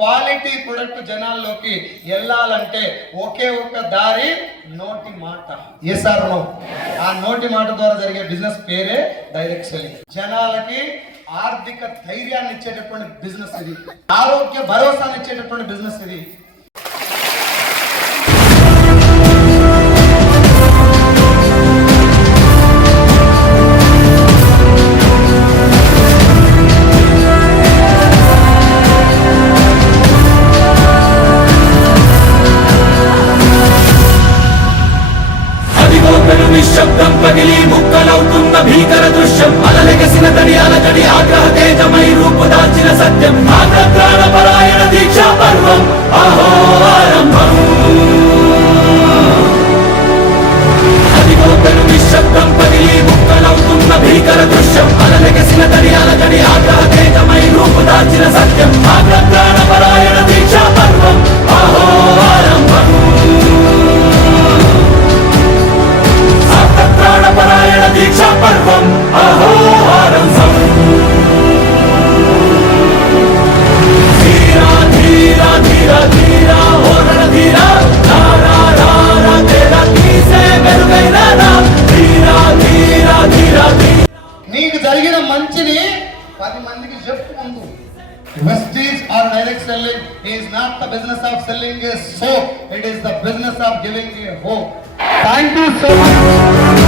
Quality product జనాల్లోకి వెళ్ళాలంటే ఒకే ఒక్క దారి నోటి మాట. Yes or no? ఆ నోటి మాట ద్వారా జరిగే బిజినెస్ పేరే డైరెక్ట్ సెల్లింగ్. జనాలకి ఆర్థిక ధైర్యాన్ని ఇచ్చేటటువంటి బిజినెస్ ఇది, ఆరోగ్య భరోసాని ఇచ్చేటటువంటి బిజినెస్ ఇది. నిశ్శబ్దం పగిలి ముక్కలవుతున్న భీకర దృశ్యం, అలలెగసిన తడి అలజడి ఆగ్రహ తేజమై రూపు దాల్చిన సత్యం, ఆగ్రహ పరాయణ దీక్షా పర్వం అహో ఆరంభం. అదిగో పెను నిశ్శబ్దం పగిలి ముక్కలవుతున్న భీకర దృశ్యం, అలలెగసిన తడి అలజడి ఆగ్రహ తేజమై రూపు దాల్చిన సత్యం, ఆగ్రహ పరాయణ దీక్షా పర్వం అహో ఆరంభం. ప్రాణపరాయణ దీక్షా పర్వం అహో ఆరంభం. ధీరా ధీరా ధీరా ధీరా ఓరణ ధీరా రారా రారా తేరా తీసే మెరుగైన ధీరా ధీరా ధీరా ధీరా. నీకు జరిగిన మంచిని 10 మందికి చెప్పుకుంటూ. Prestige or direct selling is not the business of selling a soap, it is the business of giving a hope. Thank you so much.